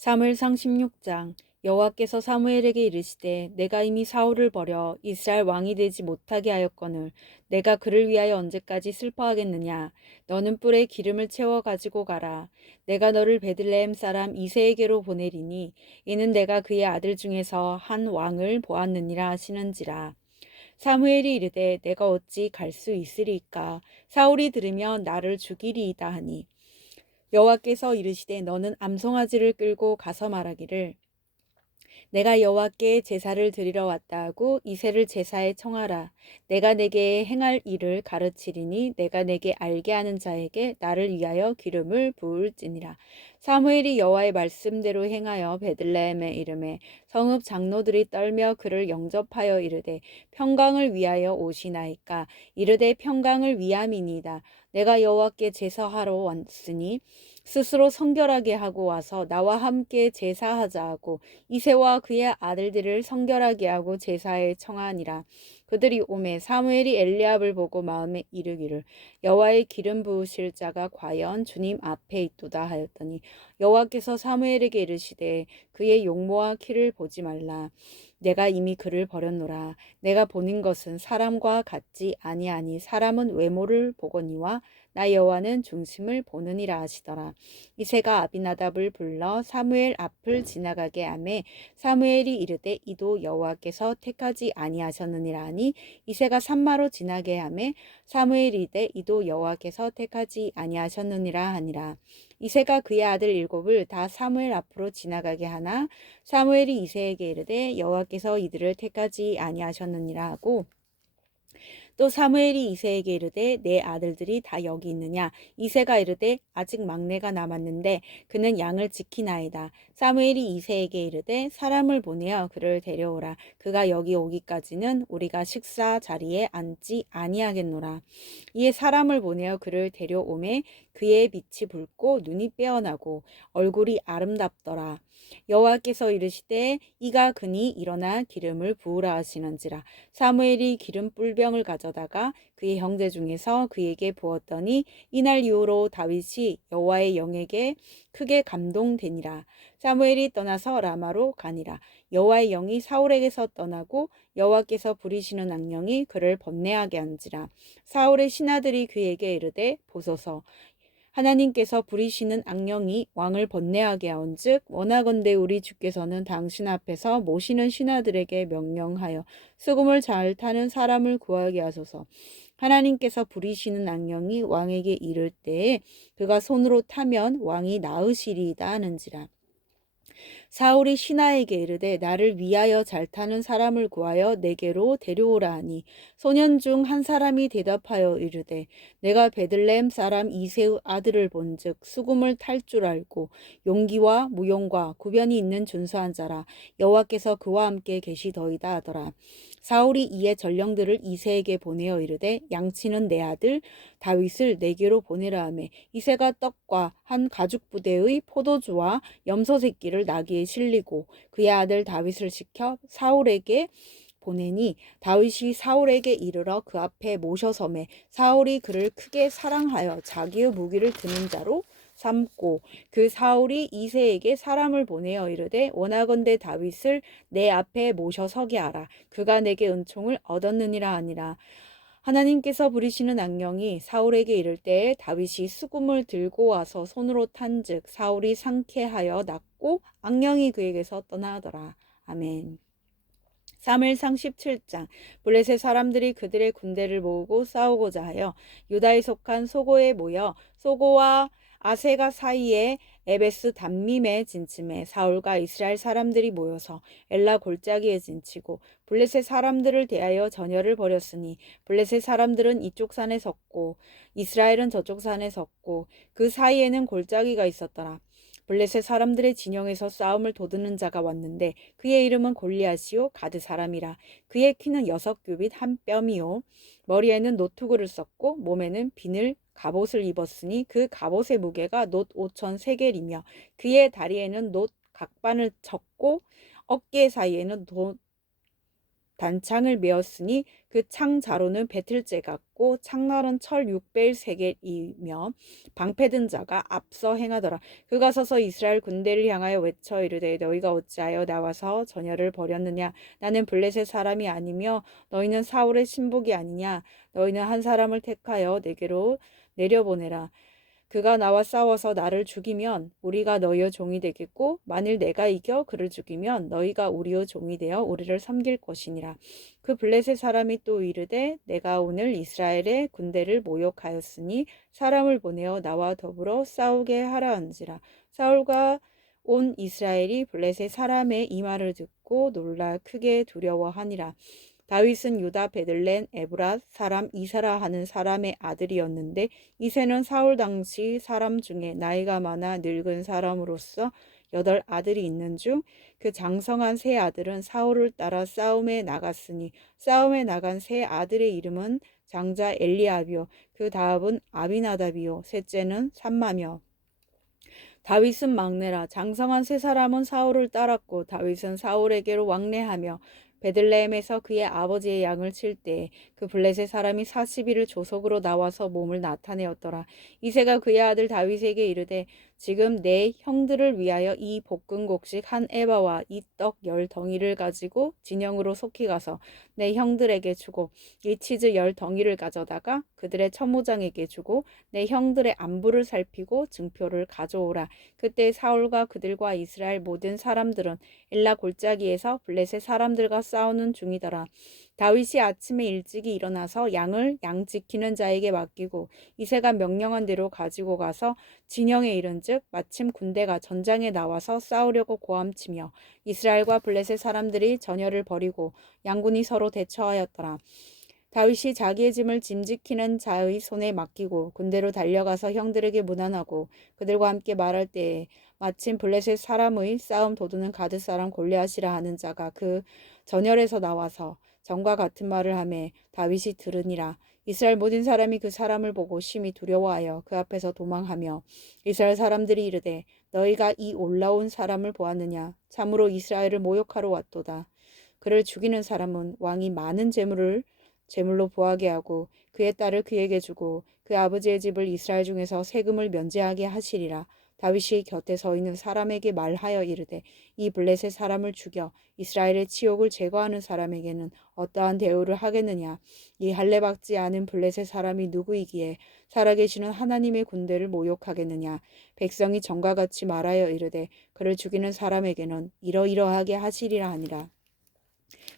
사무엘상 16장. 여호와께서 사무엘에게 이르시되 내가 이미 사울을 버려 이스라엘 왕이 되지 못하게 하였거늘 내가 그를 위하여 언제까지 슬퍼하겠느냐. 너는 뿔에 기름을 채워 가지고 가라. 내가 너를 베들레헴 사람 이새에게로 보내리니 이는 내가 그의 아들 중에서 한 왕을 보았느니라 하시는지라. 사무엘이 이르되 내가 어찌 갈 수 있으리이까. 사울이 들으면 나를 죽이리이다 하니 여호와께서 이르시되 너는 암송아지를 끌고 가서 말하기를 내가 여호와께 제사를 드리러 왔다 하고 이새를 제사에 청하라. 내가 내게 행할 일을 가르치리니 내가 내게 알게 하는 자에게 나를 위하여 기름을 부을지니라. 사무엘이 여호와의 말씀대로 행하여 베들레헴에 이르매 성읍 장로들이 떨며 그를 영접하여 이르되 평강을 위하여 오시나이까. 이르되 평강을 위함이니이다. 내가 여호와께 제사하러 왔으니 스스로 성결하게 하고 와서 나와 함께 제사하자 하고 이새와 그의 아들들을 성결하게 하고 제사에 청하니라. 그들이 오매 사무엘이 엘리압을 보고 마음에 이르기를 여호와의 기름 부으실 자가 과연 주님 앞에 있도다 하였더니 여호와께서 사무엘에게 이르시되 그의 용모와 키를 보지 말라. 내가 이미 그를 버렸노라. 내가 보는 것은 사람과 같지 아니하니 사람은 외모를 보거니와 나 여호와는 중심을 보느니라 하시더라. 이새가 아비나답을 불러 사무엘 앞을 지나가게 하매 사무엘이 이르되 이도 여호와께서 택하지 아니하셨느니라 하니 이새가 산마로 지나게 하매 사무엘이 이르되 이도 여호와께서 택하지 아니하셨느니라 하니라. 이새가 그의 아들 일곱을 다 사무엘 앞으로 지나가게 하나 사무엘이 이새에게 이르되 여호와께서 이들을 택하지 아니하셨느니라 하고 또 사무엘이 이새에게 이르되 내 아들들이 다 여기 있느냐. 이새가 이르되 아직 막내가 남았는데 그는 양을 지키나이다. 사무엘이 이새에게 이르되 사람을 보내어 그를 데려오라. 그가 여기 오기까지는 우리가 식사 자리에 앉지 아니하겠노라. 이에 사람을 보내어 그를 데려오매 그의 빛이 붉고 눈이 빼어나고 얼굴이 아름답더라. 여호와께서 이르시되 이가 그니 일어나 기름을 부으라 하시는지라. 사무엘이 기름 뿔병을 가져다가 그의 형제 중에서 그에게 부었더니 이날 이후로 다윗이 여호와의 영에게 크게 감동되니라. 사무엘이 떠나서 라마로 가니라. 여호와의 영이 사울에게서 떠나고 여호와께서 부리시는 악령이 그를 번뇌하게 한지라. 사울의 신하들이 그에게 이르되 보소서 하나님께서 부리시는 악령이 왕을 번뇌하게 하온즉 원하건대 우리 주께서는 당신 앞에서 모시는 신하들에게 명령하여 수금을 잘 타는 사람을 구하게 하소서. 하나님께서 부리시는 악령이 왕에게 이를 때에 그가 손으로 타면 왕이 나으시리이다 하는지라. 사울이 신하에게 이르되 나를 위하여 잘 타는 사람을 구하여 내게로 데려오라 하니 소년 중 한 사람이 대답하여 이르되 내가 베들레헴 사람 이새의 아들을 본즉 수금을 탈 줄 알고 용기와 무용과 구변이 있는 준수한 자라. 여호와께서 그와 함께 계시더이다 하더라. 사울이 이에 전령들을 이새에게 보내어 이르되 양치는 내 아들 다윗을 내게로 보내라 하매 이새가 떡과 한 가죽 부대의 포도주와 염소 새끼를 나귀에 실리고 그의 아들 다윗을 시켜 사울에게 보내니 다윗이 사울에게 이르러 그 앞에 모셔섬에 사울이 그를 크게 사랑하여 자기의 무기를 드는 자로 삼고 그 사울이 이새에게 사람을 보내어 이르되 원하건대 다윗을 내 앞에 모셔 서게 하라. 그가 내게 은총을 얻었느니라 하니라. 하나님께서 부리시는 악령이 사울에게 이를 때에 다윗이 수금을 들고 와서 손으로 탄즉 사울이 상쾌하여 낫고 악령이 그에게서 떠나더라. 아멘. 사무엘상 17장. 블레셋 사람들이 그들의 군대를 모으고 싸우고자 하여 유다에 속한 소고에 모여 소고와 아세가 사이에 에베스 담밈에 진침해 사울과 이스라엘 사람들이 모여서 엘라 골짜기에 진치고 블레셋 사람들을 대하여 전열을 벌였으니 블레셋 사람들은 이쪽 산에 섰고 이스라엘은 저쪽 산에 섰고 그 사이에는 골짜기가 있었더라. 블레셋 사람들의 진영에서 싸움을 도드는 자가 왔는데 그의 이름은 골리앗이요 가드 사람이라. 그의 키는 6규빗 한 뼘이요 머리에는 노투구를 썼고 몸에는 비늘 갑옷을 입었으니 그 갑옷의 무게가 놋 5천 세겔이며 그의 다리에는 놋 각반을 쳤고 어깨 사이에는 단창을 메었으니 그 창 자루는 배틀재 같고 창날은 철 600세겔이며 방패든 자가 앞서 행하더라. 그가 서서 이스라엘 군대를 향하여 외쳐 이르되 너희가 어찌하여 나와서 전열을 벌였느냐. 나는 블레셋 사람이 아니며 너희는 사울의 신복이 아니냐. 너희는 한 사람을 택하여 내게로 내려보내라. 그가 나와 싸워서 나를 죽이면 우리가 너희의 종이 되겠고 만일 내가 이겨 그를 죽이면 너희가 우리의 종이 되어 우리를 섬길 것이니라. 그 블레셋 사람이 또 이르되 내가 오늘 이스라엘의 군대를 모욕하였으니 사람을 보내어 나와 더불어 싸우게 하라 한지라. 사울과 온 이스라엘이 블레셋 사람의 이 말을 듣고 놀라 크게 두려워하니라. 다윗은 유다 베들렌 에브랏 사람 이사라 하는 사람의 아들이었는데 이새는 사울 당시 사람 중에 나이가 많아 늙은 사람으로서 8 아들이 있는 중 그 장성한 세 아들은 사울을 따라 싸움에 나갔으니 싸움에 나간 세 아들의 이름은 장자 엘리압이요 그 다음은 아비나답이요 셋째는 삼마며 다윗은 막내라. 장성한 세 사람은 사울을 따랐고 다윗은 사울에게로 왕래하며 베들레헴에서 그의 아버지의 양을 칠 때에 그 블레셋 사람이 40일을 조석으로 나와서 몸을 나타내었더라. 이새가 그의 아들 다윗에게 이르되 지금 내 형들을 위하여 이 볶은 곡식 한 에바와 이 떡 10덩이를 가지고 진영으로 속히 가서 내 형들에게 주고 이 치즈 10덩이를 가져다가 그들의 천부장에게 주고 내 형들의 안부를 살피고 증표를 가져오라. 그때 사울과 그들과 이스라엘 모든 사람들은 엘라 골짜기에서 블레셋 사람들과 싸우는 중이더라. 다윗이 아침에 일찍이 일어나서 양을 양 지키는 자에게 맡기고 이새가 명령한 대로 가지고 가서 진영에 이른즉 마침 군대가 전장에 나와서 싸우려고 고함치며 이스라엘과 블레셋 사람들이 전열을 벌이고 양군이 서로 대처하였더라. 다윗이 자기의 짐을 짐지키는 자의 손에 맡기고 군대로 달려가서 형들에게 문안하고 그들과 함께 말할 때에 마침 블레셋 사람의 싸움 도두는 가드 사람 골리앗이라 하는 자가 그 전열에서 나와서 전과 같은 말을 하매 다윗이 들으니라. 이스라엘 모든 사람이 그 사람을 보고 심히 두려워하여 그 앞에서 도망하며 이스라엘 사람들이 이르되 너희가 이 올라온 사람을 보았느냐. 참으로 이스라엘을 모욕하러 왔도다. 그를 죽이는 사람은 왕이 많은 제물로 보하게 하고 그의 딸을 그에게 주고 그 아버지의 집을 이스라엘 중에서 세금을 면제하게 하시리라. 다윗이 곁에 서 있는 사람에게 말하여 이르되 이 블레셋 사람을 죽여 이스라엘의 치욕을 제거하는 사람에게는 어떠한 대우를 하겠느냐. 이 할례받지 않은 블레셋 사람이 누구이기에 살아계시는 하나님의 군대를 모욕하겠느냐. 백성이 전과 같이 말하여 이르되 그를 죽이는 사람에게는 이러이러하게 하시리라 하니라.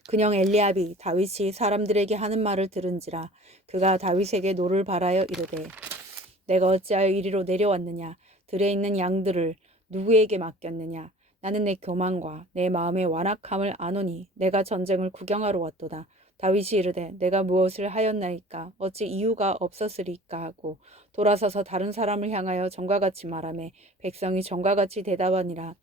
그녕 엘리압이 다윗이 사람들에게 하는 말을 들은지라. 그가 다윗에게 노를 바라여 이르되 내가 어찌하여 이리로 내려왔느냐. 들에 있는 양들을 누구에게 맡겼느냐. 나는 내 교만과 내 마음의 완악함을 아노니 내가 전쟁을 구경하러 왔도다. 다윗이 이르되 내가 무엇을 하였나이까 어찌 이유가 없었으리까 하고 돌아서서 다른 사람을 향하여 전과 같이 말하며 백성이 전과 같이 대답하니라.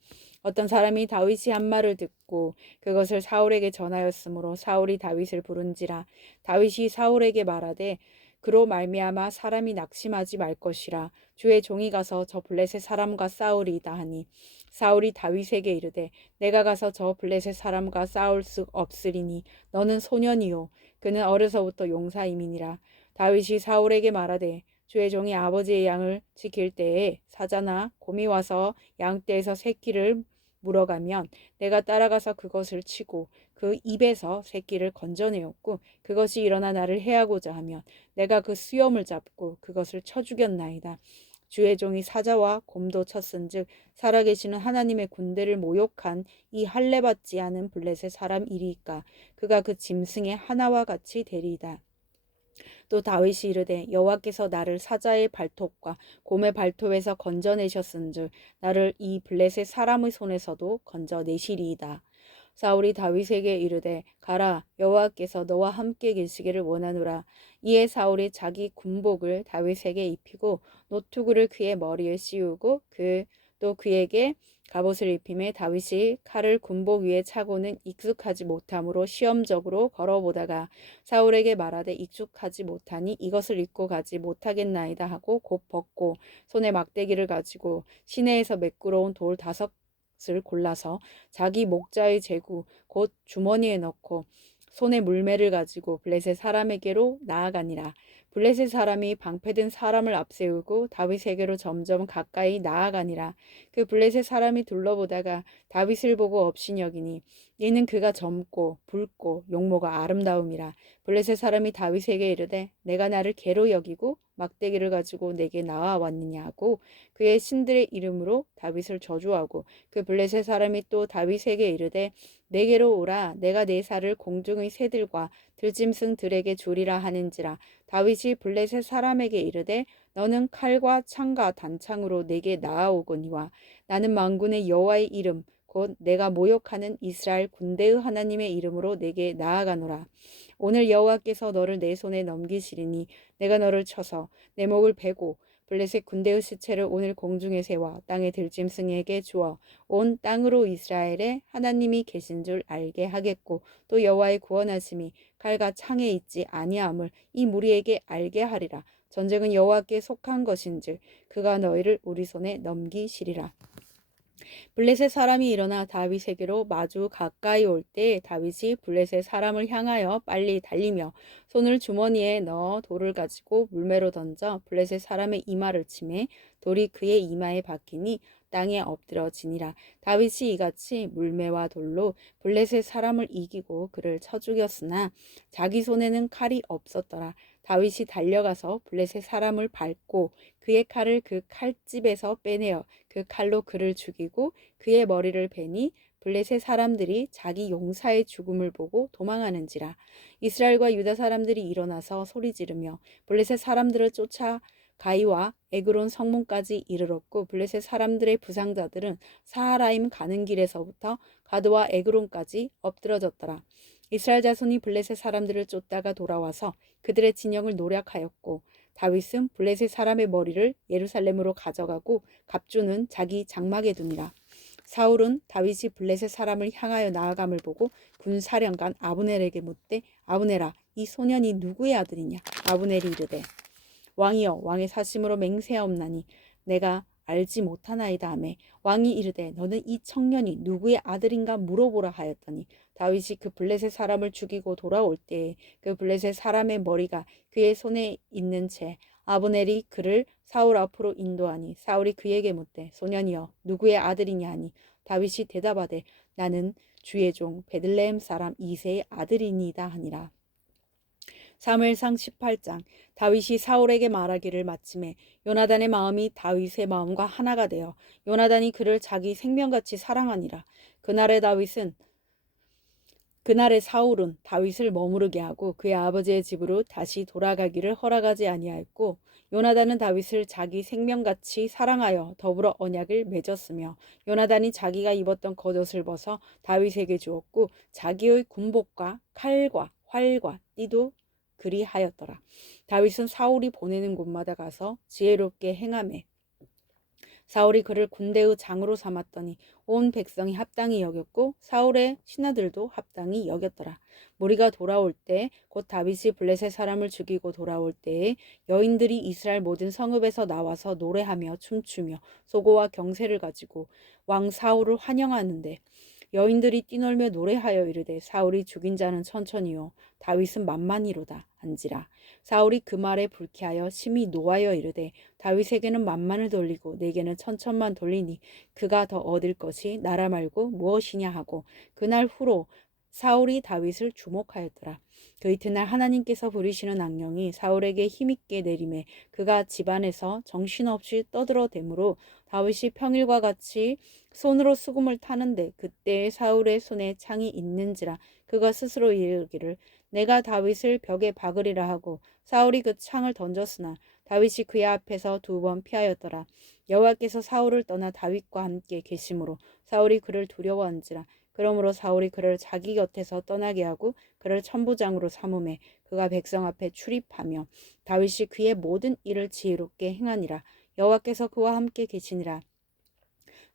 어떤 사람이 다윗이 한 말을 듣고 그것을 사울에게 전하였으므로 사울이 다윗을 부른지라. 다윗이 사울에게 말하되 그로 말미암아 사람이 낙심하지 말 것이라. 주의 종이 가서 저 블레셋 사람과 싸우리이다 하니 사울이 다윗에게 이르되 내가 가서 저 블레셋 사람과 싸울 수 없으리니 너는 소년이요 그는 어려서부터 용사임이니라. 다윗이 사울에게 말하되 주의 종이 아버지의 양을 지킬 때에 사자나 곰이 와서 양떼에서 새끼를 물어가면 내가 따라가서 그것을 치고 그 입에서 새끼를 건져내었고 그것이 일어나 나를 해하고자 하면 내가 그 수염을 잡고 그것을 쳐 죽였나이다. 주의 종이 사자와 곰도 쳤은즉 살아계시는 하나님의 군대를 모욕한 이 할례받지 않은 블레셋 사람 이리이까 그가 그 짐승의 하나와 같이 되리이다. 또 다윗이 이르되 여호와께서 나를 사자의 발톱과 곰의 발톱에서 건져내셨은즉 나를 이 블레셋 사람의 손에서도 건져내시리이다. 사울이 다윗에게 이르되 가라 여호와께서 너와 함께 계시기를 원하노라. 이에 사울이 자기 군복을 다윗에게 입히고 노투구를 그의 머리에 씌우고 또 그에게 갑옷을 입히매 다윗이 칼을 군복 위에 차고는 익숙하지 못함으로 시험적으로 걸어보다가 사울에게 말하되 익숙하지 못하니 이것을 입고 가지 못하겠나이다 하고 곧 벗고 손에 막대기를 가지고 시내에서 매끄러운 돌 5을 골라서 자기 목자의 제구 곧 주머니에 넣고 손에 물매를 가지고 블레셋 사람에게로 나아가니라. 블레셋 사람이 방패든 사람을 앞세우고 다윗에게로 점점 가까이 나아가니라. 그 블레셋 사람이 둘러보다가 다윗을 보고 업신여기니 이는 그가 젊고 붉고 용모가 아름다움이라. 블레셋 사람이 다윗에게 이르되 내가 나를 개로 여기고 막대기를 가지고 내게 나아왔느냐 하고 그의 신들의 이름으로 다윗을 저주하고 그 블레셋 사람이 또 다윗에게 이르되 내게로 오라 내가 내 살을 공중의 새들과 들짐승들에게 주리라 하는지라. 다윗이 블레셋 사람에게 이르되 너는 칼과 창과 단창으로 내게 나아오거니와 나는 만군의 여호와의 이름 곧 내가 모욕하는 이스라엘 군대의 하나님의 이름으로 내게 나아가노라. 오늘 여호와께서 너를 내 손에 넘기시리니 내가 너를 쳐서 내 목을 베고 블레셋 군대의 시체를 오늘 공중의 새와 땅의 들짐승에게 주어 온 땅으로 이스라엘의 하나님이 계신 줄 알게 하겠고 또 여호와의 구원하심이 칼과 창에 있지 아니함을 이 무리에게 알게 하리라. 전쟁은 여호와께 속한 것인즉 그가 너희를 우리 손에 넘기시리라. 블레셋 사람이 일어나 다윗에게로 마주 가까이 올 때 다윗이 블레셋 사람을 향하여 빨리 달리며 손을 주머니에 넣어 돌을 가지고 물매로 던져 블레셋 사람의 이마를 치매 돌이 그의 이마에 박히니 땅에 엎드러지니라. 다윗이 이같이 물매와 돌로 블레셋 사람을 이기고 그를 쳐 죽였으나 자기 손에는 칼이 없었더라. 다윗이 달려가서 블레셋 사람을 밟고 그의 칼을 그 칼집에서 빼내어 그 칼로 그를 죽이고 그의 머리를 베니 블레셋 사람들이 자기 용사의 죽음을 보고 도망하는지라. 이스라엘과 유다 사람들이 일어나서 소리 지르며 블레셋 사람들을 쫓아 가이와 에그론 성문까지 이르렀고 블레셋 사람들의 부상자들은 사하라임 가는 길에서부터 가드와 에그론까지 엎드러졌더라. 이스라엘 자손이 블레셋 사람들을 쫓다가 돌아와서 그들의 진영을 노략하였고 다윗은 블레셋 사람의 머리를 예루살렘으로 가져가고 갑주는 자기 장막에 두니라. 사울은 다윗이 블레셋 사람을 향하여 나아감을 보고 군사령관 아브넬에게 묻되 아브넬아 이 소년이 누구의 아들이냐. 아브넬이 이르되 왕이여 왕의 사심으로 맹세하옵나니 내가 알지 못하나이다 하매 왕이 이르되 너는 이 청년이 누구의 아들인가 물어보라 하였더니 다윗이 그 블레셋 사람을 죽이고 돌아올 때에 그 블레셋 사람의 머리가 그의 손에 있는 채 아브넬이 그를 사울 앞으로 인도하니 사울이 그에게 묻되 소년이여 누구의 아들이냐 하니 다윗이 대답하되 나는 주의 종 베들레헴 사람 이새의 아들이니이다 하니라. 사무엘상 18장. 다윗이 사울에게 말하기를 마침에 요나단의 마음이 다윗의 마음과 하나가 되어 요나단이 그를 자기 생명같이 사랑하니라. 그날에 사울은 다윗을 머무르게 하고 그의 아버지의 집으로 다시 돌아가기를 허락하지 아니하였고 요나단은 다윗을 자기 생명같이 사랑하여 더불어 언약을 맺었으며 요나단이 자기가 입었던 겉옷을 벗어 다윗에게 주었고 자기의 군복과 칼과 활과 띠도 그리하였더라. 다윗은 사울이 보내는 곳마다 가서 지혜롭게 행하매 사울이 그를 군대의 장으로 삼았더니 온 백성이 합당히 여겼고 사울의 신하들도 합당히 여겼더라. 무리가 돌아올 때 곧 다윗이 블레셋 사람을 죽이고 돌아올 때에 여인들이 이스라엘 모든 성읍에서 나와서 노래하며 춤추며 소고와 경세를 가지고 왕 사울을 환영하는데 여인들이 뛰놀며 노래하여 이르되 사울이 죽인 자는 천천히요 다윗은 만만히로다 한지라. 사울이 그 말에 불쾌하여 심히 노하여 이르되 다윗에게는 만만을 돌리고 내게는 천천만 돌리니 그가 더 얻을 것이 나라 말고 무엇이냐 하고 그날 후로 사울이 다윗을 주목하였더라. 그 이튿날 하나님께서 부리시는 악령이 사울에게 힘있게 내림에 그가 집안에서 정신없이 떠들어대므로 다윗이 평일과 같이 손으로 수금을 타는데 그때 사울의 손에 창이 있는지라 그가 스스로 이르기를 내가 다윗을 벽에 박으리라 하고 사울이 그 창을 던졌으나 다윗이 그의 앞에서 2번 피하였더라. 여호와께서 사울을 떠나 다윗과 함께 계심으로 사울이 그를 두려워한지라. 그러므로 사울이 그를 자기 곁에서 떠나게 하고 그를 천부장으로 삼음해 그가 백성 앞에 출입하며 다윗이 그의 모든 일을 지혜롭게 행하니라. 여호와께서 그와 함께 계시니라.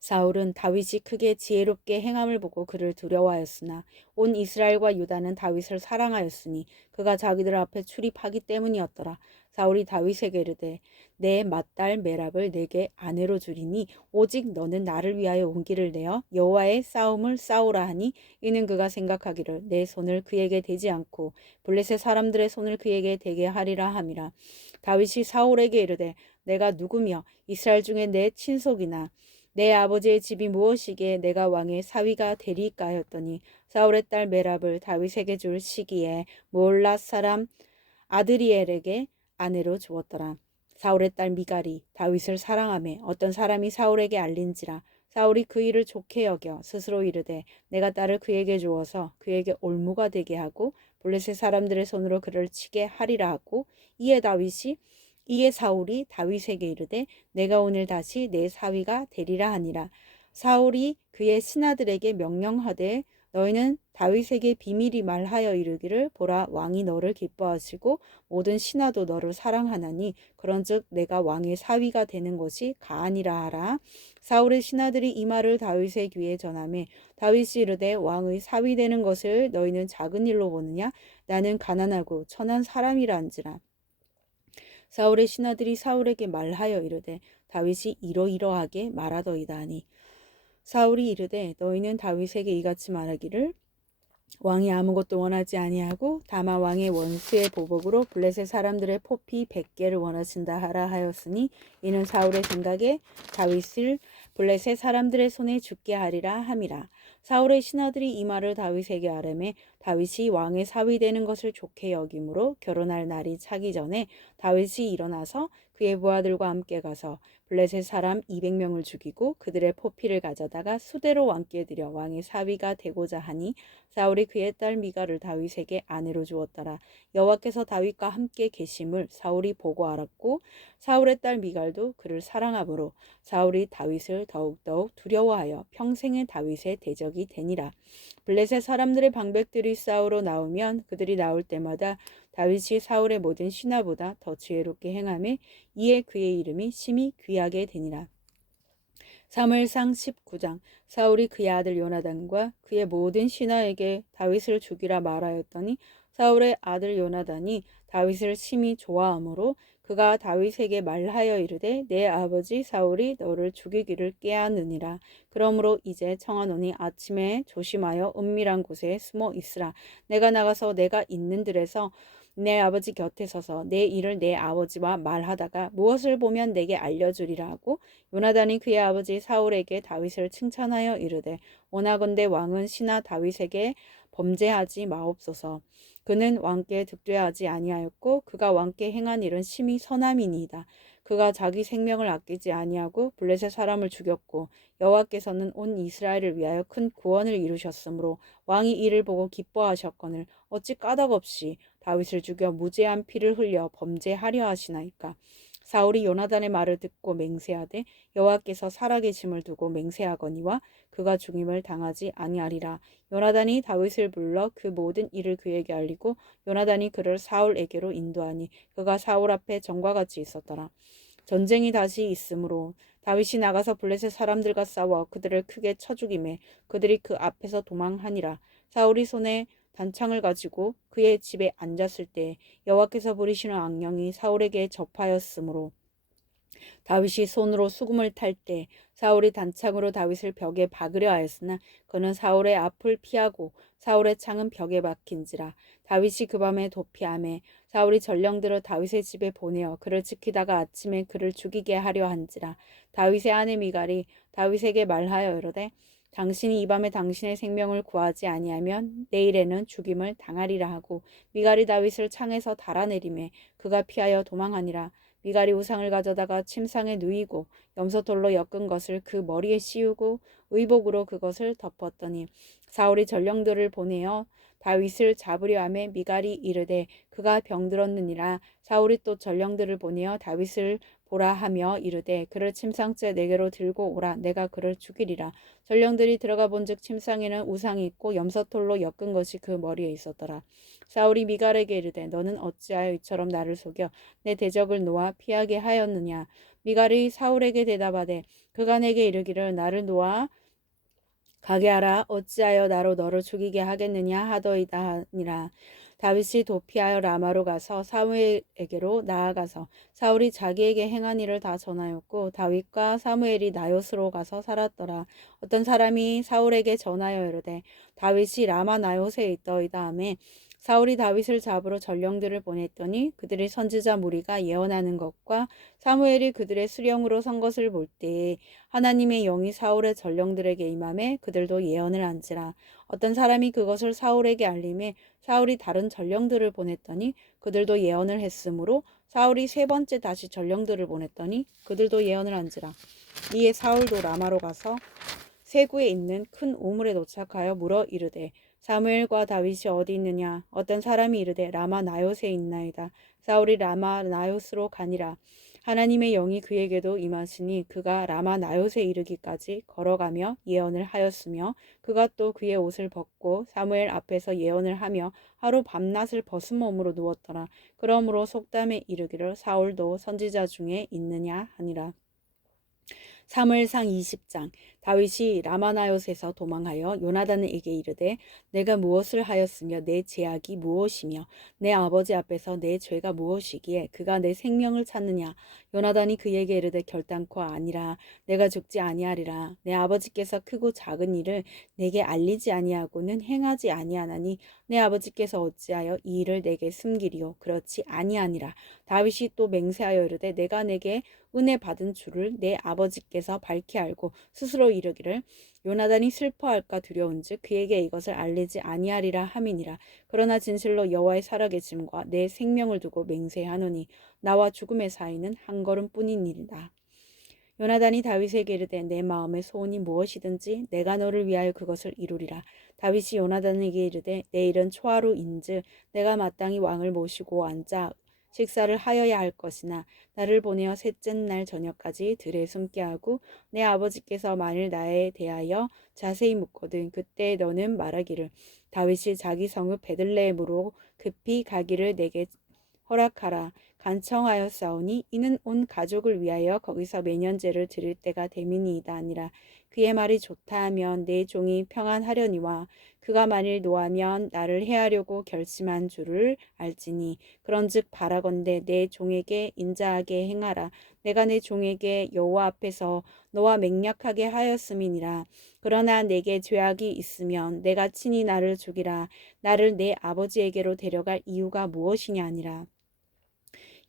사울은 다윗이 크게 지혜롭게 행함을 보고 그를 두려워하였으나 온 이스라엘과 유다는 다윗을 사랑하였으니 그가 자기들 앞에 출입하기 때문이었더라. 사울이 다윗에게 이르되 내 맏딸 메랍을 내게 아내로 주리니 오직 너는 나를 위하여 온기를 내어 여호와의 싸움을 싸우라 하니 이는 그가 생각하기를 내 손을 그에게 대지 않고 블레셋 사람들의 손을 그에게 대게 하리라 함이라. 다윗이 사울에게 이르되 내가 누구며 이스라엘 중에 내 친속이나 내 아버지의 집이 무엇이기에 내가 왕의 사위가 되리까 하였더니 사울의 딸 메랍을 다윗에게 줄 시기에 몰랏 사람 아드리엘에게 아내로 주었더라. 사울의 딸 미갈이 다윗을 사랑하며 어떤 사람이 사울에게 알린지라 사울이 그 일을 좋게 여겨 스스로 이르되 내가 딸을 그에게 주어서 그에게 올무가 되게 하고 블레셋 사람들의 손으로 그를 치게 하리라 하고 이에 사울이 다윗에게 이르되 내가 오늘 다시 내 사위가 되리라 하니라. 사울이 그의 신하들에게 명령하되 너희는 다윗에게 비밀이 말하여 이르기를 보라 왕이 너를 기뻐하시고 모든 신하도 너를 사랑하나니 그런즉 내가 왕의 사위가 되는 것이 가아니라 하라. 사울의 신하들이 이 말을 다윗의 귀에 전하매 다윗이 이르되 왕의 사위 되는 것을 너희는 작은 일로 보느냐 나는 가난하고 천한 사람이라한지라. 사울의 신하들이 사울에게 말하여 이르되 다윗이 이러이러하게 말하더이다 하니 사울이 이르되 너희는 다윗에게 이같이 말하기를 왕이 아무것도 원하지 아니하고 다만 왕의 원수의 보복으로 블레셋 사람들의 포피 100개를 원하신다 하라 하였으니 이는 사울의 생각에 다윗을 블레셋 사람들의 손에 죽게 하리라 함이라. 사울의 신하들이 이 말을 다윗에게 아뢰매 다윗이 왕의 사위 되는 것을 좋게 여김으로 결혼할 날이 차기 전에 다윗이 일어나서 그의 부하들과 함께 가서 블레셋 사람 200명을 죽이고 그들의 포피를 가져다가 수대로 왕께 드려 왕의 사위가 되고자 하니 사울이 그의 딸 미갈을 다윗에게 아내로 주었더라. 여호와께서 다윗과 함께 계심을 사울이 보고 알았고 사울의 딸 미갈도 그를 사랑하므로 사울이 다윗을 더욱더욱 두려워하여 평생의 다윗의 대적이 되니라. 블레셋 사람들의 방백들이 싸우러 나오면 그들이 나올 때마다 다윗이 사울의 모든 신하보다 더 지혜롭게 행하며 이에 그의 이름이 심히 귀하게 되니라. 사무엘상 19장 사울이 그의 아들 요나단과 그의 모든 신하에게 다윗을 죽이라 말하였더니 사울의 아들 요나단이 다윗을 심히 좋아하므로 그가 다윗에게 말하여 이르되 내 아버지 사울이 너를 죽이기를 꾀하느니라. 그러므로 이제 청하노니 아침에 조심하여 은밀한 곳에 숨어 있으라. 내가 나가서 내가 있는 들에서 내 아버지 곁에 서서 내 일을 내 아버지와 말하다가 무엇을 보면 내게 알려주리라 하고 요나단이 그의 아버지 사울에게 다윗을 칭찬하여 이르되 원하건대 왕은 신하 다윗에게 범죄하지 마옵소서. 그는 왕께 득죄하지 아니하였고 그가 왕께 행한 일은 심히 선함이니이다. 그가 자기 생명을 아끼지 아니하고 블레셋 사람을 죽였고 여호와께서는 온 이스라엘을 위하여 큰 구원을 이루셨으므로 왕이 이를 보고 기뻐하셨거늘 어찌 까닭없이 다윗을 죽여 무죄한 피를 흘려 범죄하려 하시나이까. 사울이 요나단의 말을 듣고 맹세하되 여호와께서 살아계심을 두고 맹세하거니와 그가 죽임을 당하지 아니하리라. 요나단이 다윗을 불러 그 모든 일을 그에게 알리고 요나단이 그를 사울에게로 인도하니 그가 사울 앞에 전과 같이 있었더라. 전쟁이 다시 있으므로 다윗이 나가서 블레셋 사람들과 싸워 그들을 크게 쳐 죽이매 그들이 그 앞에서 도망하니라. 사울이 손에 단창을 가지고 그의 집에 앉았을 때 여호와께서 부리시는 악령이 사울에게 접하였으므로 다윗이 손으로 수금을 탈 때 사울이 단창으로 다윗을 벽에 박으려 하였으나 그는 사울의 앞을 피하고 사울의 창은 벽에 박힌지라. 다윗이 그 밤에 도피하매 사울이 전령들을 다윗의 집에 보내어 그를 지키다가 아침에 그를 죽이게 하려 한지라. 다윗의 아내 미갈이 다윗에게 말하여 이르되 당신이 이 밤에 당신의 생명을 구하지 아니하면 내일에는 죽임을 당하리라 하고 미갈이 다윗을 창에서 달아내리매 그가 피하여 도망하니라. 미갈이 우상을 가져다가 침상에 누이고 염소돌로 엮은 것을 그 머리에 씌우고 의복으로 그것을 덮었더니 사울이 전령들을 보내어 다윗을 잡으려 하매 미갈이 이르되 그가 병들었느니라. 사울이 또 전령들을 보내어 다윗을 보라 하며 이르되 그를 침상째 내게로 들고 오라. 내가 그를 죽이리라. 전령들이 들어가 본즉 침상에는 우상이 있고 염소털로 엮은 것이 그 머리에 있었더라. 사울이 미갈에게 이르되 너는 어찌하여 이처럼 나를 속여 내 대적을 놓아 피하게 하였느냐. 미갈이 사울에게 대답하되 그가 내게 이르기를 나를 놓아 가게 하라. 어찌하여 나로 너를 죽이게 하겠느냐 하더이다 하니라. 다윗이 도피하여 라마로 가서 사무엘에게로 나아가서 사울이 자기에게 행한 일을 다 전하였고 다윗과 사무엘이 나요스로 가서 살았더라. 어떤 사람이 사울에게 전하여 이르되 다윗이 라마 나요스에 있더이다 하매 사울이 다윗을 잡으러 전령들을 보냈더니 그들이 선지자 무리가 예언하는 것과 사무엘이 그들의 수령으로 선 것을 볼 때에 하나님의 영이 사울의 전령들에게 임함에 그들도 예언을 한지라. 어떤 사람이 그것을 사울에게 알림해 사울이 다른 전령들을 보냈더니 그들도 예언을 했으므로 사울이 세 번째 다시 전령들을 보냈더니 그들도 예언을 한지라. 이에 사울도 라마로 가서 세구에 있는 큰 우물에 도착하여 물어 이르되 사무엘과 다윗이 어디 있느냐. 어떤 사람이 이르되 라마 나요스에 있나이다. 사울이 라마 나요스로 가니라. 하나님의 영이 그에게도 임하시니 그가 라마 나요스에 이르기까지 걸어가며 예언을 하였으며 그가 또 그의 옷을 벗고 사무엘 앞에서 예언을 하며 하루 밤낮을 벗은 몸으로 누웠더라. 그러므로 속담에 이르기를 사울도 선지자 중에 있느냐 하니라. 사무엘상 20장. 다윗이 라마나요스에서 도망하여 요나단에게 이르되 내가 무엇을 하였으며 내 죄악이 무엇이며 내 아버지 앞에서 내 죄가 무엇이기에 그가 내 생명을 찾느냐. 요나단이 그에게 이르되 결단코 아니라 내가 죽지 아니하리라. 내 아버지께서 크고 작은 일을 내게 알리지 아니하고는 행하지 아니하나니 내 아버지께서 어찌하여 이 일을 내게 숨기리요. 그렇지 아니하니라. 다윗이 또 맹세하여 이르되 내가 내게 은혜 받은 줄을 내 아버지께서 밝히 알고 스스로 이르기를 요나단이 슬퍼할까 두려운즉 그에게 이것을 알리지 아니하리라 함이니라. 그러나 진실로 여호와의 살아계심과 내 생명을 두고 맹세하노니 나와 죽음의 사이는 한 걸음뿐이니이다. 요나단이 다윗에게 이르되 내 마음의 소원이 무엇이든지 내가 너를 위하여 그것을 이루리라. 다윗이 요나단에게 이르되 내일은 초하루인즉 내가 마땅히 왕을 모시고 앉아 식사를 하여야 할 것이나 나를 보내어 셋째 날 저녁까지 들에 숨게 하고 내 아버지께서 만일 나에 대하여 자세히 묻거든 그때 너는 말하기를 다윗이 자기 성읍 베들레헴으로 급히 가기를 내게 허락하라. 간청하였사오니 이는 온 가족을 위하여 거기서 매년제를 드릴 때가 됨이니이다 아니라. 그의 말이 좋다 하면 내 종이 평안하려니와 그가 만일 노하면 나를 해하려고 결심한 줄을 알지니 그런즉 바라건대 내 종에게 인자하게 행하라. 내가 내 종에게 여호와 앞에서 너와 맹약하게 하였음이니라. 그러나 내게 죄악이 있으면 내가 친히 나를 죽이라. 나를 내 아버지에게로 데려갈 이유가 무엇이냐 아니라.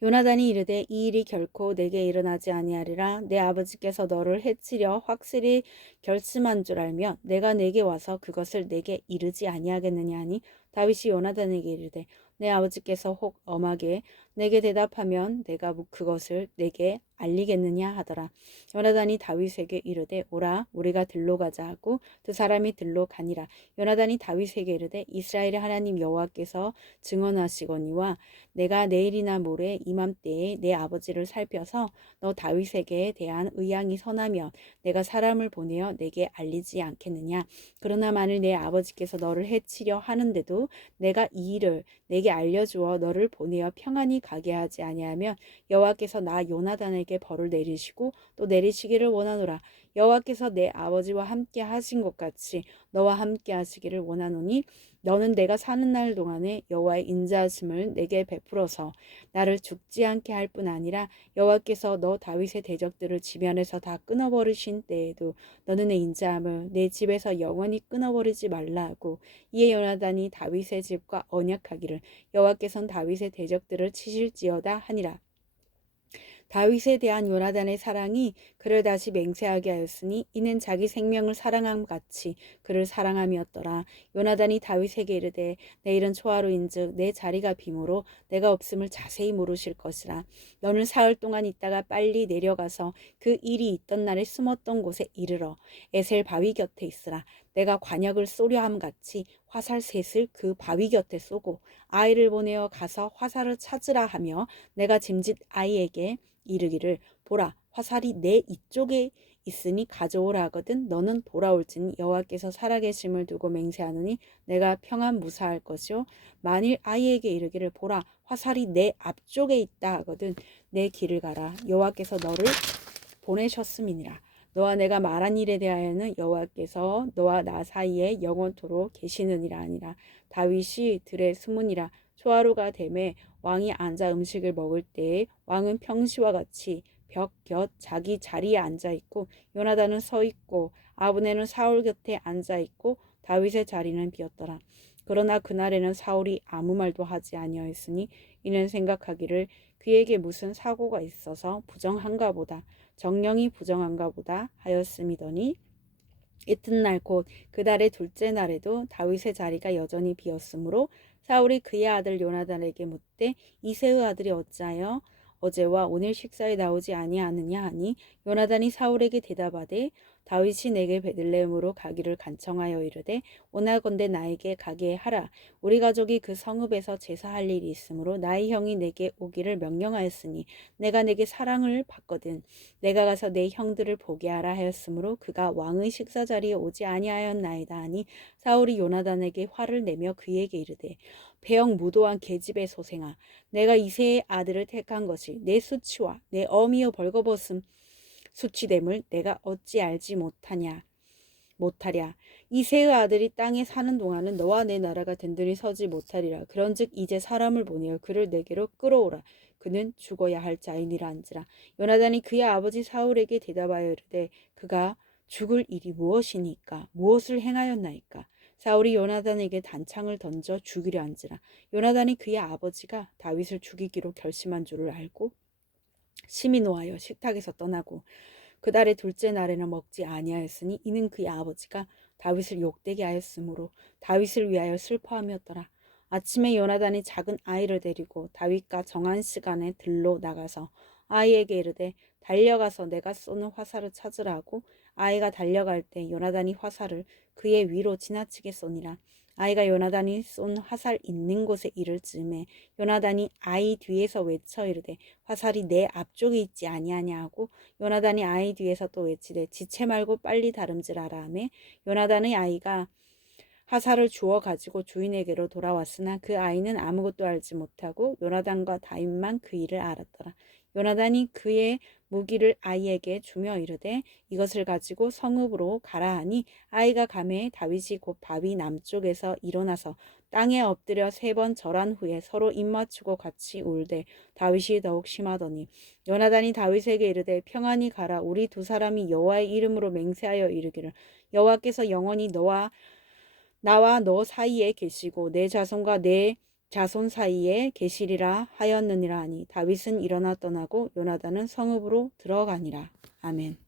요나단이 이르되 이 일이 결코 내게 일어나지 아니하리라. 내 아버지께서 너를 해치려 확실히 결심한 줄 알며 내가 내게 와서 그것을 내게 이르지 아니하겠느냐 하니 다윗이 요나단에게 이르되 내 아버지께서 혹 엄하게 내게 대답하면 내가 그것을 내게 알리겠느냐 하더라. 요나단이 다윗에게 이르되 오라 우리가 들로 가자 하고 두 사람이 들로 가니라. 요나단이 다윗에게 이르되 이스라엘의 하나님 여호와께서 증언하시거니와 내가 내일이나 모레 이맘때에 내 아버지를 살펴서 너 다윗에게 대한 의향이 선하면 내가 사람을 보내어 내게 알리지 않겠느냐. 그러나 만일 내 아버지께서 너를 해치려 하는데도 내가 이 일을 내게 알려주어 너를 보내어 평안히 가게 하지 아니하면 여호와께서 나 요나단에게 벌을 내리시고 또 내리시기를 원하노라. 여호와께서 내 아버지와 함께 하신 것 같이 너와 함께 하시기를 원하노니 너는 내가 사는 날 동안에 여호와의 인자하심을 내게 베풀어서 나를 죽지 않게 할 뿐 아니라 여호와께서 너 다윗의 대적들을 지면에서 다 끊어버리신 때에도 너는 내 인자함을 내 집에서 영원히 끊어버리지 말라 하고 이에 요나단이 다윗의 집과 언약하기를 여호와께서는 다윗의 대적들을 치실지어다 하니라. 다윗에 대한 요나단의 사랑이 그를 다시 맹세하게 하였으니 이는 자기 생명을 사랑함 같이 그를 사랑함이었더라. 요나단이 다윗에게 이르되 내일은 초하루인즉 내 자리가 비므로 내가 없음을 자세히 물으실 것이라. 너는 사흘 동안 있다가 빨리 내려가서 그 일이 있던 날에 숨었던 곳에 이르러 에셀 바위 곁에 있으라. 내가 관역을 쏘려 함 같이 화살 셋을 그 바위 곁에 쏘고 아이를 보내어 가서 화살을 찾으라 하며 내가 짐짓 아이에게 이르기를 보라 화살이 내 이쪽에 있으니 가져오라 하거든 너는 돌아올지니 여호와께서 살아계심을 두고 맹세하노니 내가 평안 무사할 것이요 만일 아이에게 이르기를 보라 화살이 내 앞쪽에 있다 하거든 내 길을 가라 여호와께서 너를 보내셨음이니라. 너와 내가 말한 일에 대하여는 여호와께서 너와 나 사이에 영원토록 계시느니라 하니라. 다윗이 들에 숨으니라. 초하루가 되매 왕이 앉아 음식을 먹을 때에 왕은 평시와 같이 벽 곁 자기 자리에 앉아 있고 요나단은 서 있고 아브넬은 사울 곁에 앉아 있고 다윗의 자리는 비었더라. 그러나 그날에는 사울이 아무 말도 하지 아니하였으니 이는 생각하기를 그에게 무슨 사고가 있어서 부정한가 보다 정령이 부정한가 보다 하였음이더니 이튿날 곧 그 달의 둘째 날에도 다윗의 자리가 여전히 비었으므로 사울이 그의 아들 요나단에게 묻되 이새의 아들이 어찌하여 어제와 오늘 식사에 나오지 아니하느냐 하니 요나단이 사울에게 대답하되 다윗이 내게 베들레헴으로 가기를 간청하여 이르되 원하건대 나에게 가게 하라. 우리 가족이 그 성읍에서 제사할 일이 있으므로 나의 형이 내게 오기를 명령하였으니 내가 내게 사랑을 받거든 내가 가서 내 형들을 보게 하라 하였으므로 그가 왕의 식사 자리에 오지 아니하였나이다 하니 사울이 요나단에게 화를 내며 그에게 이르되 배영 무도한 계집의 소생아 내가 이새의 아들을 택한 것이 내 수치와 내 어미의 벌거벗음 수치됨을 내가 어찌 알지 못하랴. 이새의 아들이 땅에 사는 동안은 너와 내 나라가 든든히 서지 못하리라. 그런즉 이제 사람을 보내어 그를 내게로 끌어오라. 그는 죽어야 할 자이니라 한지라. 요나단이 그의 아버지 사울에게 대답하여 이르되 그가 죽을 일이 무엇이니까 무엇을 행하였나이까. 사울이 요나단에게 단창을 던져 죽이려 한지라. 요나단이 그의 아버지가 다윗을 죽이기로 결심한 줄을 알고 심히 노하여 식탁에서 떠나고 그 달의 둘째 날에는 먹지 아니하였으니 이는 그의 아버지가 다윗을 욕되게 하였으므로 다윗을 위하여 슬퍼함이었더라. 아침에 요나단이 작은 아이를 데리고 다윗과 정한 시간에 들로 나가서 아이에게 이르되 달려가서 내가 쏘는 화살을 찾으라고 아이가 달려갈 때 요나단이 화살을 그의 위로 지나치게 쏘니라. 아이가 요나단이 쏜 화살 있는 곳에 이를 즈음에 요나단이 아이 뒤에서 외쳐 이르되 화살이 내 앞쪽에 있지 아니하냐 하고 요나단이 아이 뒤에서 또 외치되 지체 말고 빨리 다름질하라 하매 요나단의 아이가 화살을 주워 가지고 주인에게로 돌아왔으나 그 아이는 아무것도 알지 못하고 요나단과 다윗만 그 일을 알았더라. 요나단이 그의 무기를 아이에게 주며 이르되 이것을 가지고 성읍으로 가라 하니 아이가 가매 다윗이 곧 바위 남쪽에서 일어나서 땅에 엎드려 3번 절한 후에 서로 입맞추고 같이 울되 다윗이 더욱 심하더니 요나단이 다윗에게 이르되 평안히 가라. 우리 두 사람이 여호와의 이름으로 맹세하여 이르기를 여호와께서 영원히 나와 너 사이에 계시고 내 자손과 내 자손 사이에 계시리라 하였느니라 하니 다윗은 일어나 떠나고 요나단은 성읍으로 들어가니라. 아멘.